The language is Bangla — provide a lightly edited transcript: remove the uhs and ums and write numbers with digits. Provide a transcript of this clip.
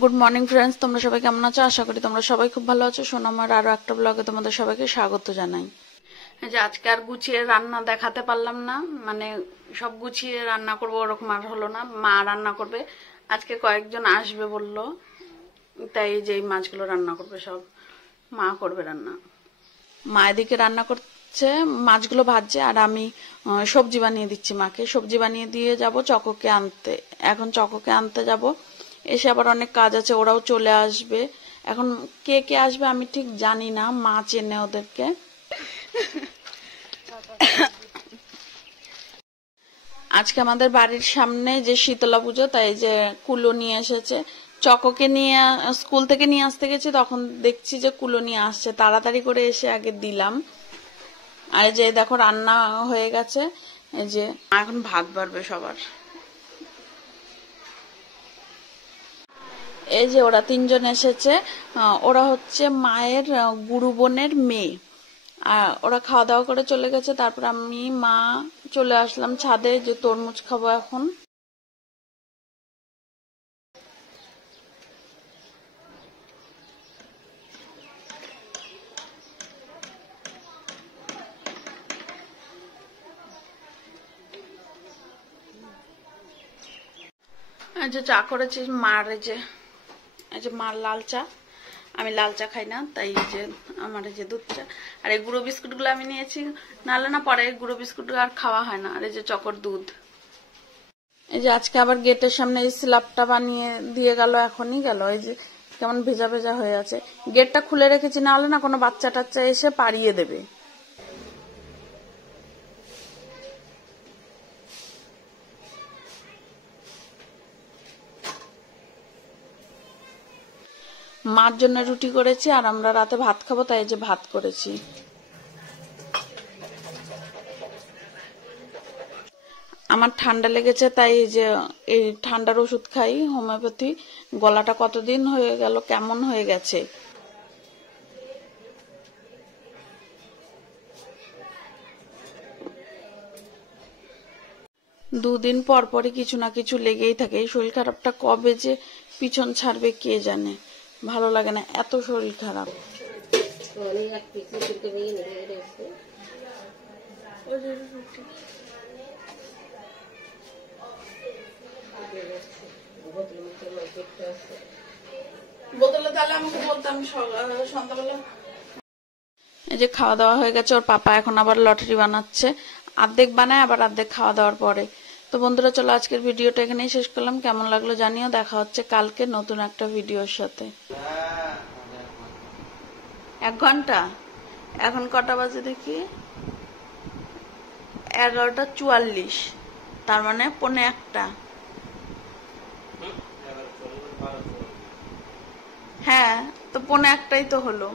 গুড মর্নিং ফ্রেন্ডস, তোমরা সবাই কেমন আছো? আশা করি তোমরা সবাই খুব ভালো আছো। সোনামার আরো একটা ব্লগে তোমাদের সবাইকে স্বাগত জানাই। যে আজকে আর গুছিয়ে রান্না দেখাতে পারলাম না, মানে সব গুছিয়ে রান্না করবো ওরকম আর হলো না। মা রান্না করবে, আজকে কয়েকজন আসবে বললো, তাই যে এই মাছগুলো রান্না করবে সব মা করবে রান্না। মা এদিকে রান্না করছে, মাছগুলো ভাজছে, আর আমি সবজি বানিয়ে দিচ্ছি মাকে। সবজি বানিয়ে দিয়ে যাব চকোকে আনতে। এখন চকোকে আনতে যাব, এসে আবার অনেক কাজ আছে, ওরাও চলে আসবে। এখন কে কে আসবে আমি ঠিক জানি না, মা চেনে ওদেরকে। আজকে আমাদের বাড়ির সামনে যে শীতলা পুজো, তাই যে কুলো নিয়ে এসেছে। চকোকে নিয়ে স্কুল থেকে নিয়ে আসতে গেছি, তখন দেখছি যে কুলো নিয়ে আসছে, তাড়াতাড়ি করে এসে আগে দিলাম। আর যে দেখো রান্না হয়ে গেছে, এই যে এখন ভাত বাড়বে সবার। এই যে ওরা তিনজন এসেছে, ওরা হচ্ছে মায়ের গুরু বোনের মেয়ে। আর ওরা খাওয়া দাওয়া করে চলে গেছে। তারপর আমি মা চলে আসলাম ছাদে, যে তরমুজ খাবো এখন। এই যে চা করেছি মার, এই যে মার লাল চা। আমি লাল চা খাই না, তাই যে আমার এই যে দুধ চা। আর এই গুঁড়ো বিস্কুট গুলো আমি নিয়েছি, নাহলে না পরে গুঁড়ো বিস্কুট আর খাওয়া হয় না। আর এই যে চকর দুধ। এই যে আজকে আবার গেটের সামনে এই স্ল্যাবটা বানিয়ে দিয়ে গেল, এখনই গেল। এই যে কেমন ভেজা ভেজা হয়ে আছে। গেটটা খুলে রেখেছি, নাহলে না কোনো বাচ্চা টাচ্চা এসে পাড়িয়ে দেবে। মার জন্য রুটি করেছি, আর আমরা রাতে ভাত খাবো, তাই যে ভাত করেছি। আমার ঠান্ডা লেগেছে, তাই যে এই ঠান্ডার ওষুধ খাই, হোমিওপ্যাথি। গলাটা কতদিন হয়ে গেল কেমন হয়ে গেছে। দুদিন পর পরই কিছু না কিছু লেগেই থাকে। এই শরীর খারাপটা কবে যে পিছন ছাড়বে কে জানে। ভালো লাগে না, এত শরীর খারাপ। বোতলে তাহলে আমাকে বলতাম সন্ধ্যাবেলা। এই যে খাওয়া দাওয়া হয়ে গেছে, ওর পাপা এখন আবার লটারি বানাচ্ছে। অর্ধেক বানায়, আবার অর্ধেক খাওয়া দাওয়ার পরে। তো বন্ধুরা, চলো আজকের ভিডিওটা এখানেই শেষ করলাম। কেমন লাগলো জানিও। দেখা হচ্ছে কালকে নতুন একটা ভিডিওর সাথে। 1 ঘন্টা। এখন কটা বাজে দেখি? 11:44। তার মানে 1:45। হ্যাঁ, তো 1:45 তো হলো।